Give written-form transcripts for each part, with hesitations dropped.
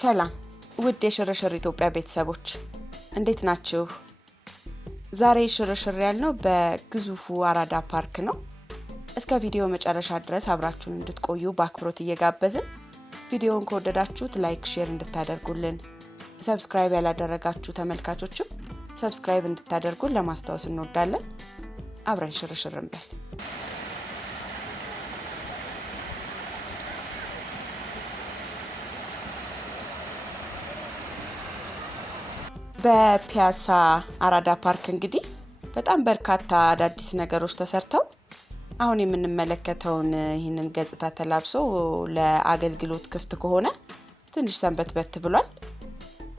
ሰላም ውድ የሽርሽር ኢትዮጵያ ቤተሰቦች እንዴት ናችሁ? ዛሬ ሽርሽር ያልነው በግዙፉ አራዳ ፓርክ ነው። እስከ ቪዲዮ መጨረሻ ድረስ አብራችሁን እንድትቆዩ በአክብሮት እየጋበዝን ቪዲዮውን ከወደዳችሁት ላይክ፣ ሼር እንድታደርጉልን፣ ሰብስክራይብ ያላደረጋችሁ ተመልካቾችም ሰብስክራይብ እንድታደርጉን ለማስታወስ እንወዳለን። አብረን ሽርሽር እንበል። በፒያሳ አራዳ ፓርክ እንግዲህ በጣም በርካታ አዳዲስ ነገሮች ተሰርተው አሁን የምንመለከተውን ይህንን ገጽታ ተላብሶ ለአገልግሎት ክፍት ከሆነ ትንሽ ሰንበትበት ብሏል።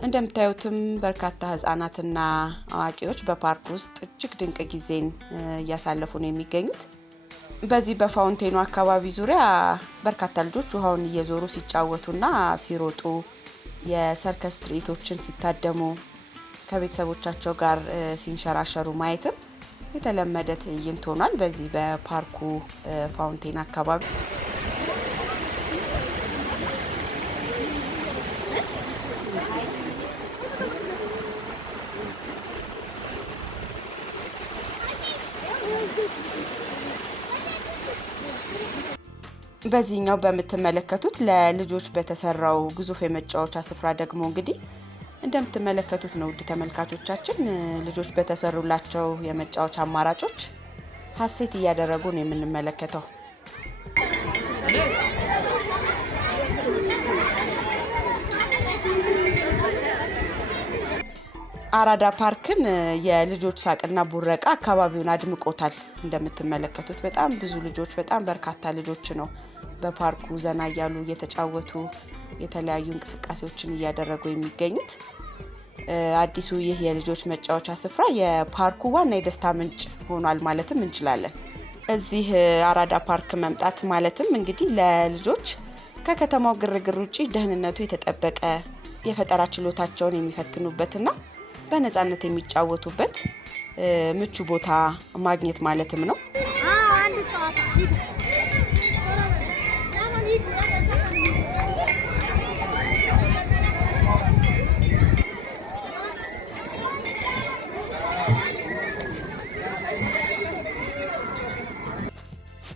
እንደምታዩትም በርካታ ህፃናትና አዋቂዎች በፓርክ ውስጥ እጅግ ድንቅ ጊዜን እያሳለፉ ነው የሚገኙት። በዚህ በፋውንቴኑ አካባቢ ዙሪያ በርካታ ልጆች ውሃውን እየዞሩ ሲጫወቱና ሲሮጡ የሰርከስ ትርኢቶችን ሲታደሙ ከቤተሰቦቻቸው ጋር ሲንሸራሸሩ ማየትም የተለመደ ትዕይንት ሆኗል። በዚህ በፓርኩ ፋውንቴን አካባቢ በዚህኛው በምትመለከቱት ለልጆች በተሰራው ግዙፍ የመጫወቻ ስፍራ ደግሞ እንግዲህ እንደምትመለከቱት ነው ውድ ተመልካቾቻችን፣ ልጆች በተሰሩላቸው የመጫወቻ አማራጮች ሀሴት እያደረጉ ነው የምንመለከተው። አራዳ ፓርክን የልጆች ሳቅና ቡረቃ አካባቢውን አድምቆታል። እንደምትመለከቱት በጣም ብዙ ልጆች፣ በጣም በርካታ ልጆች ነው በፓርኩ ዘና እያሉ እየተጫወቱ የተለያዩ እንቅስቃሴዎችን እያደረጉ የሚገኙት። አዲሱ ይህ የልጆች መጫወቻ ስፍራ የፓርኩ ዋና የደስታ ምንጭ ሆኗል ማለትም እንችላለን። እዚህ አራዳ ፓርክ መምጣት ማለትም እንግዲህ ለልጆች ከከተማው ግርግር ውጪ ደህንነቱ የተጠበቀ የፈጠራ ችሎታቸውን የሚፈትኑበትና በነፃነት የሚጫወቱበት ምቹ ቦታ ማግኘት ማለትም ነው።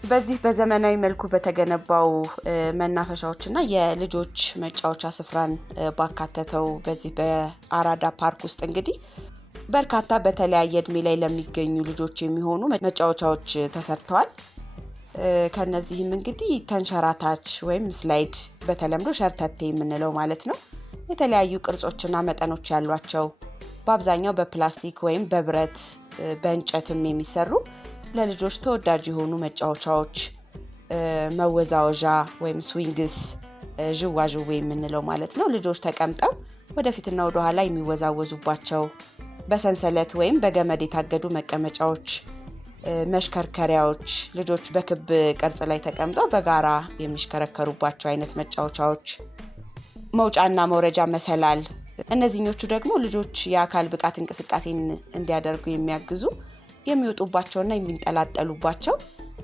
በዚህ በዘመናዊ መልኩ በተገነባው መናፈሻዎችና የልጆች መጫወቻ ስፍራን ባካተተው በዚህ በአራዳ ፓርክ ውስጥ እንግዲህ በርካታ በተለያየ እድሜ ላይ ለሚገኙ ልጆች የሚሆኑ መጫወቻዎች ተሰርተዋል። ከነዚህም እንግዲህ ተንሸራታች ወይም ስላይድ በተለምዶ ሸርተቴ የምንለው ማለት ነው፣ የተለያዩ ቅርጾችና መጠኖች ያሏቸው በአብዛኛው በፕላስቲክ ወይም በብረት በእንጨትም የሚሰሩ ለልጆች ተወዳጅ የሆኑ መጫወቻዎች፣ መወዛወዣ ወይም ስዊንግስ፣ ዥዋዥዌ የምንለው ማለት ነው። ልጆች ተቀምጠው ወደፊትና ወደ ኋላ የሚወዛወዙባቸው በሰንሰለት ወይም በገመድ የታገዱ መቀመጫዎች፣ መሽከርከሪያዎች፣ ልጆች በክብ ቅርጽ ላይ ተቀምጠው በጋራ የሚሽከረከሩባቸው አይነት መጫወቻዎች፣ መውጫና መውረጃ መሰላል። እነዚህኞቹ ደግሞ ልጆች የአካል ብቃት እንቅስቃሴን እንዲያደርጉ የሚያግዙ የሚወጡባቸውና የሚንጠላጠሉባቸው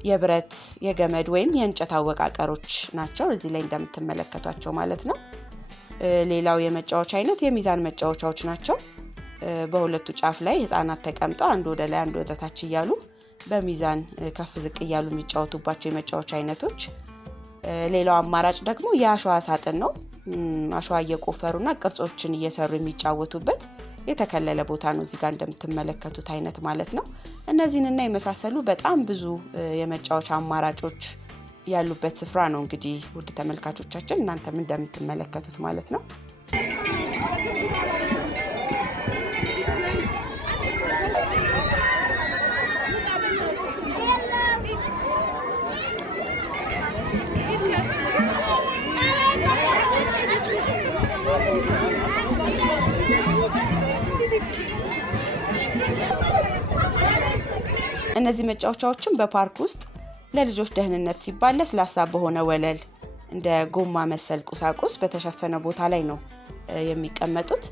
የብረት፣ የገመድ ወይም የእንጨት አወቃቀሮች ናቸው እዚህ ላይ እንደምትመለከቷቸው ማለት ነው። ሌላው የመጫወቻ አይነት የሚዛን መጫወቻዎች ናቸው። በሁለቱ ጫፍ ላይ ህፃናት ተቀምጠው አንዱ ወደ ላይ አንዱ ወደ ታች እያሉ በሚዛን ከፍ ዝቅ እያሉ የሚጫወቱባቸው የመጫወቻ አይነቶች። ሌላው አማራጭ ደግሞ የአሸዋ ሳጥን ነው። አሸዋ እየቆፈሩና ቅርጾችን እየሰሩ የሚጫወቱበት የተከለለ ቦታ ነው እዚህ ጋር እንደምትመለከቱት አይነት ማለት ነው። እነዚህንና የመሳሰሉ በጣም ብዙ የመጫወቻ አማራጮች ያሉበት ስፍራ ነው እንግዲህ ውድ ተመልካቾቻችን እናንተም እንደምትመለከቱት ማለት ነው። እነዚህ መጫወቻዎችም በፓርክ ውስጥ ለልጆች ደህንነት ሲባል ለስላሳ በሆነ ወለል እንደ ጎማ መሰል ቁሳቁስ በተሸፈነ ቦታ ላይ ነው የሚቀመጡት።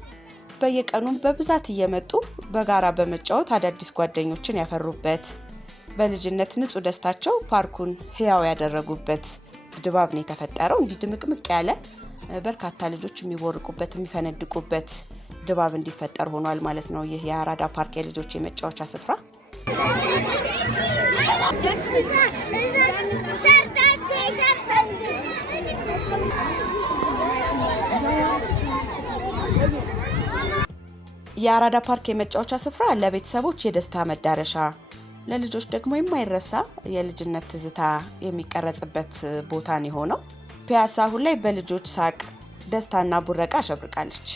በየቀኑም በብዛት እየመጡ በጋራ በመጫወት አዳዲስ ጓደኞችን ያፈሩበት፣ በልጅነት ንጹህ ደስታቸው ፓርኩን ህያው ያደረጉበት ድባብ ነው የተፈጠረው። እንዲህ ድምቅምቅ ያለ በርካታ ልጆች የሚቦርቁበት የሚፈነድቁበት ድባብ እንዲፈጠር ሆኗል ማለት ነው ይህ የአራዳ ፓርክ የልጆች የመጫወቻ ስፍራ። የአራዳ ፓርክ የመጫወቻ ስፍራ ለቤተሰቦች የደስታ መዳረሻ፣ ለልጆች ደግሞ የማይረሳ የልጅነት ትዝታ የሚቀረጽበት ቦታ ነው የሆነው። ፒያሳ አሁን ላይ በልጆች ሳቅ፣ ደስታና ቡረቃ አሸብርቃለች።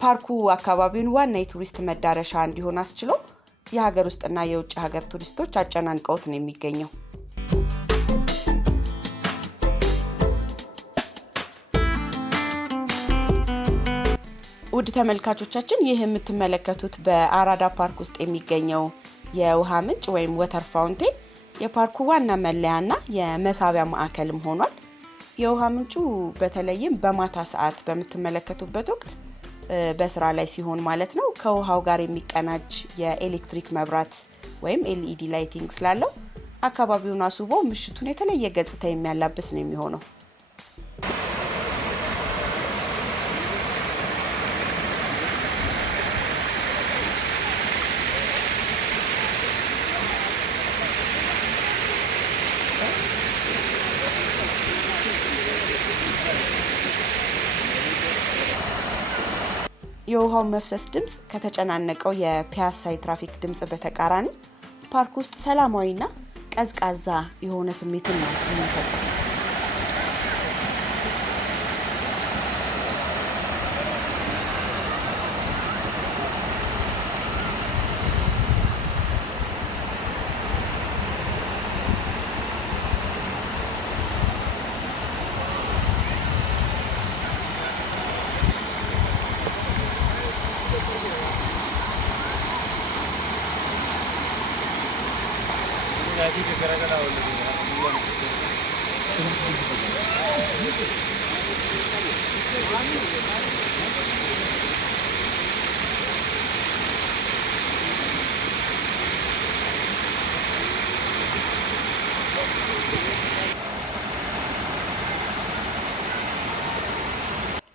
ፓርኩ አካባቢውን ዋና የቱሪስት መዳረሻ እንዲሆን አስችሎ የሀገር ውስጥና የውጭ ሀገር ቱሪስቶች አጨናንቀውት ነው የሚገኘው። ውድ ተመልካቾቻችን ይህ የምትመለከቱት በአራዳ ፓርክ ውስጥ የሚገኘው የውሃ ምንጭ ወይም ወተር ፋውንቴን የፓርኩ ዋና መለያና የመሳቢያ ማዕከልም ሆኗል። የውሃ ምንጩ በተለይም በማታ ሰዓት በምትመለከቱበት ወቅት በስራ ላይ ሲሆን ማለት ነው ከውሃው ጋር የሚቀናጅ የኤሌክትሪክ መብራት ወይም ኤልኢዲ ላይቲንግ ስላለው አካባቢውን አስውቦ ምሽቱን የተለየ ገጽታ የሚያላብስ ነው የሚሆነው። የውሃው መፍሰስ ድምጽ ከተጨናነቀው የፒያሳ የትራፊክ ድምጽ በተቃራኒ ፓርክ ውስጥ ሰላማዊና ቀዝቃዛ የሆነ ስሜትን ነው የሚፈጥረው።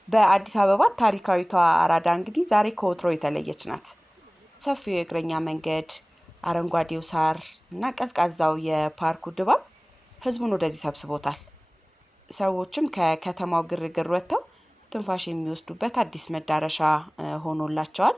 በአዲስ አበባ ታሪካዊቷ አራዳ እንግዲህ ዛሬ ከወትሮ የተለየች ናት። ሰፊው የእግረኛ መንገድ፣ አረንጓዴው ሳር እና ቀዝቃዛው የፓርኩ ድባብ ህዝቡን ወደዚህ ሰብስቦታል። ሰዎችም ከከተማው ግርግር ወጥተው ትንፋሽ የሚወስዱበት አዲስ መዳረሻ ሆኖላቸዋል።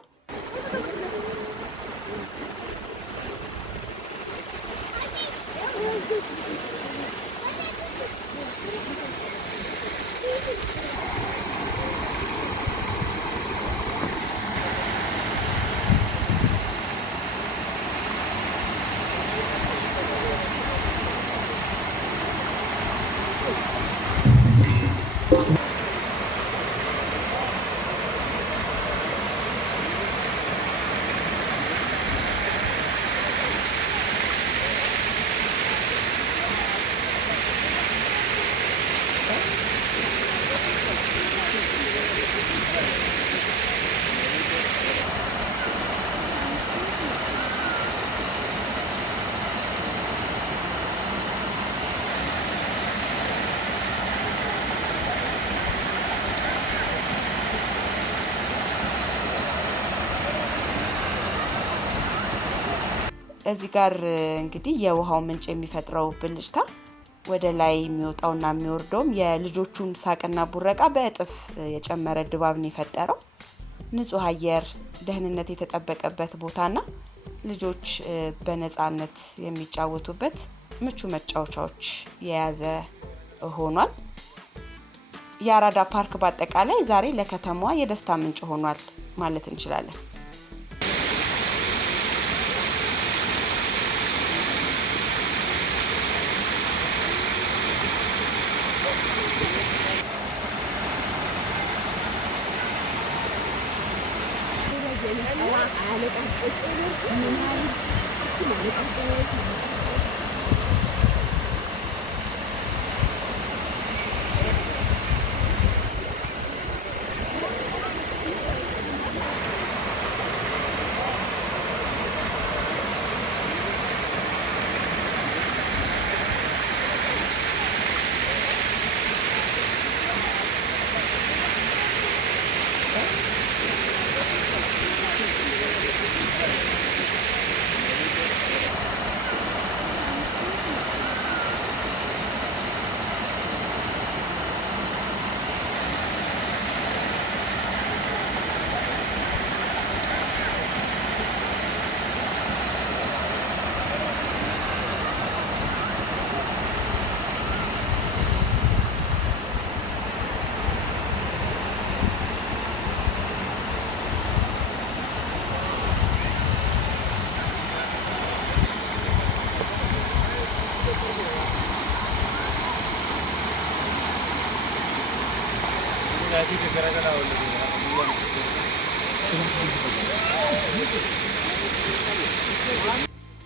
እዚህ ጋር እንግዲህ የውሃው ምንጭ የሚፈጥረው ብልጭታ ወደ ላይ የሚወጣውና የሚወርደውም የልጆቹን ሳቅና ቡረቃ በእጥፍ የጨመረ ድባብ ነው የፈጠረው። ንጹህ አየር፣ ደህንነት የተጠበቀበት ቦታና ልጆች በነፃነት የሚጫወቱበት ምቹ መጫወቻዎች የያዘ ሆኗል። የአራዳ ፓርክ በአጠቃላይ ዛሬ ለከተማዋ የደስታ ምንጭ ሆኗል ማለት እንችላለን።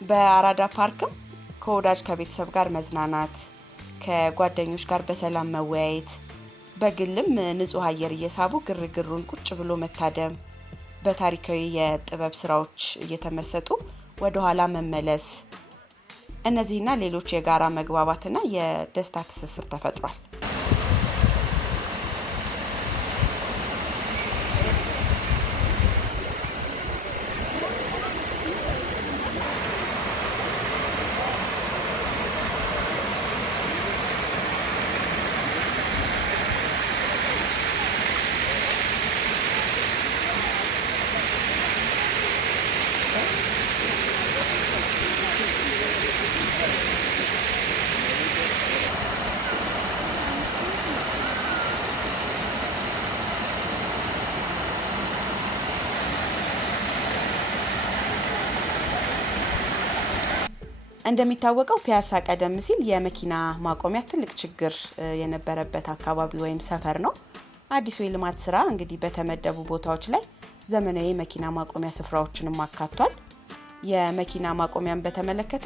በአራዳ ፓርክም ከወዳጅ ከቤተሰብ ጋር መዝናናት፣ ከጓደኞች ጋር በሰላም መወያየት፣ በግልም ንጹህ አየር እየሳቡ ግርግሩን ቁጭ ብሎ መታደም፣ በታሪካዊ የጥበብ ስራዎች እየተመሰጡ ወደ ኋላ መመለስ፣ እነዚህና ሌሎች የጋራ መግባባትና የደስታ ትስስር ተፈጥሯል። እንደሚታወቀው ፒያሳ ቀደም ሲል የመኪና ማቆሚያ ትልቅ ችግር የነበረበት አካባቢ ወይም ሰፈር ነው። አዲሱ የልማት ስራ እንግዲህ በተመደቡ ቦታዎች ላይ ዘመናዊ መኪና ማቆሚያ ስፍራዎችንም አካቷል። የመኪና ማቆሚያን በተመለከተ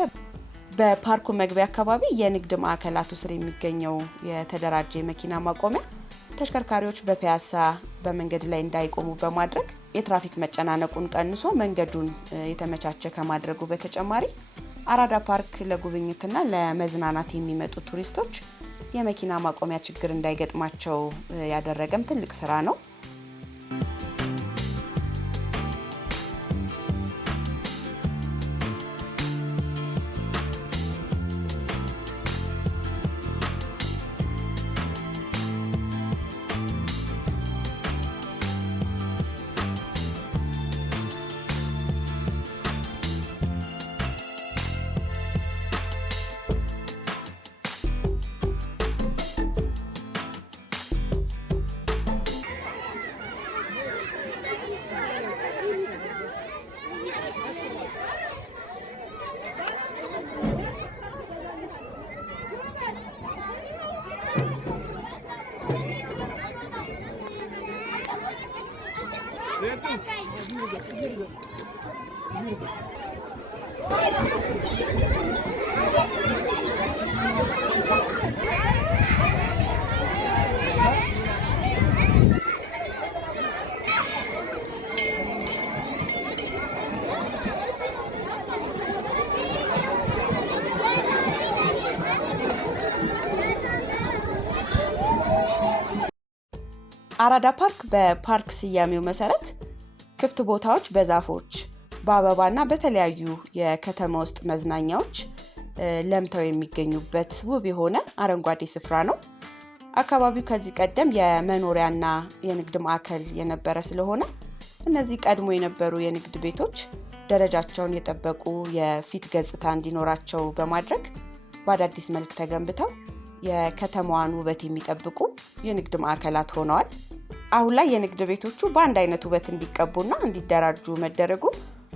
በፓርኩ መግቢያ አካባቢ የንግድ ማዕከላቱ ስር የሚገኘው የተደራጀ የመኪና ማቆሚያ ተሽከርካሪዎች በፒያሳ በመንገድ ላይ እንዳይቆሙ በማድረግ የትራፊክ መጨናነቁን ቀንሶ መንገዱን የተመቻቸ ከማድረጉ በተጨማሪ አራዳ ፓርክ ለጉብኝትና ለመዝናናት የሚመጡ ቱሪስቶች የመኪና ማቆሚያ ችግር እንዳይገጥማቸው ያደረገም ትልቅ ስራ ነው። አራዳ ፓርክ በፓርክ ስያሜው መሰረት ክፍት ቦታዎች በዛፎች በአበባና በተለያዩ የከተማ ውስጥ መዝናኛዎች ለምተው የሚገኙበት ውብ የሆነ አረንጓዴ ስፍራ ነው። አካባቢው ከዚህ ቀደም የመኖሪያና የንግድ ማዕከል የነበረ ስለሆነ እነዚህ ቀድሞ የነበሩ የንግድ ቤቶች ደረጃቸውን የጠበቁ የፊት ገጽታ እንዲኖራቸው በማድረግ በአዳዲስ መልክ ተገንብተው የከተማዋን ውበት የሚጠብቁ የንግድ ማዕከላት ሆነዋል። አሁን ላይ የንግድ ቤቶቹ በአንድ አይነት ውበት እንዲቀቡና እንዲደራጁ መደረጉ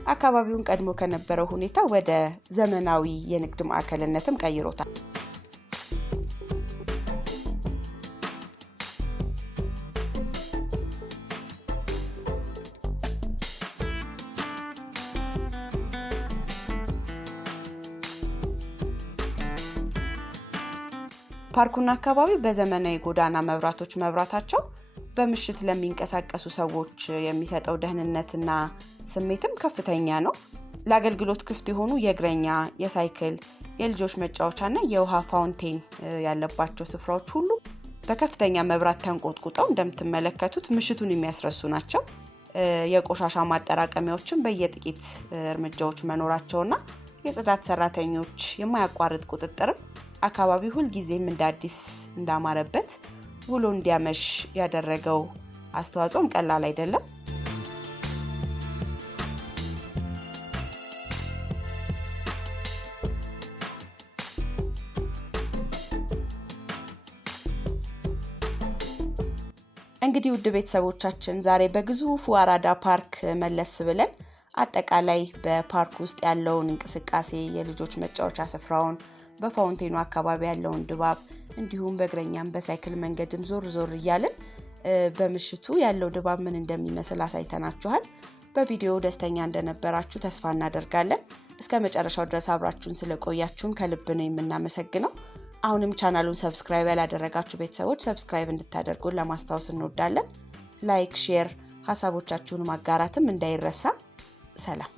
አካባቢውን ቀድሞ ከነበረው ሁኔታ ወደ ዘመናዊ የንግድ ማዕከልነትም ቀይሮታል። ፓርኩና አካባቢ በዘመናዊ ጎዳና መብራቶች መብራታቸው በምሽት ለሚንቀሳቀሱ ሰዎች የሚሰጠው ደህንነትና ስሜትም ከፍተኛ ነው። ለአገልግሎት ክፍት የሆኑ የእግረኛ፣ የሳይክል፣ የልጆች መጫወቻና የውሃ ፋውንቴን ያለባቸው ስፍራዎች ሁሉ በከፍተኛ መብራት ተንቆጥቁጠው እንደምትመለከቱት ምሽቱን የሚያስረሱ ናቸው። የቆሻሻ ማጠራቀሚያዎችን በየጥቂት እርምጃዎች መኖራቸውና የጽዳት ሰራተኞች የማያቋርጥ ቁጥጥርም አካባቢው ሁልጊዜም እንደ አዲስ እንዳማረበት ውሎ እንዲያመሽ ያደረገው አስተዋጽኦም ቀላል አይደለም። እንግዲህ ውድ ቤተሰቦቻችን ዛሬ በግዙፉ አራዳ ፓርክ መለስ ብለን አጠቃላይ በፓርክ ውስጥ ያለውን እንቅስቃሴ፣ የልጆች መጫወቻ ስፍራውን፣ በፋውንቴኑ አካባቢ ያለውን ድባብ እንዲሁም በእግረኛም በሳይክል መንገድም ዞር ዞር እያልን በምሽቱ ያለው ድባብ ምን እንደሚመስል አሳይተናችኋል። በቪዲዮ ደስተኛ እንደነበራችሁ ተስፋ እናደርጋለን። እስከ መጨረሻው ድረስ አብራችሁን ስለቆያችሁን ከልብ ነው የምናመሰግነው። አሁንም ቻናሉን ሰብስክራይብ ያላደረጋችሁ ቤተሰቦች ሰብስክራይብ እንድታደርጉን ለማስታወስ እንወዳለን። ላይክ፣ ሼር፣ ሀሳቦቻችሁን ማጋራትም እንዳይረሳ። ሰላም።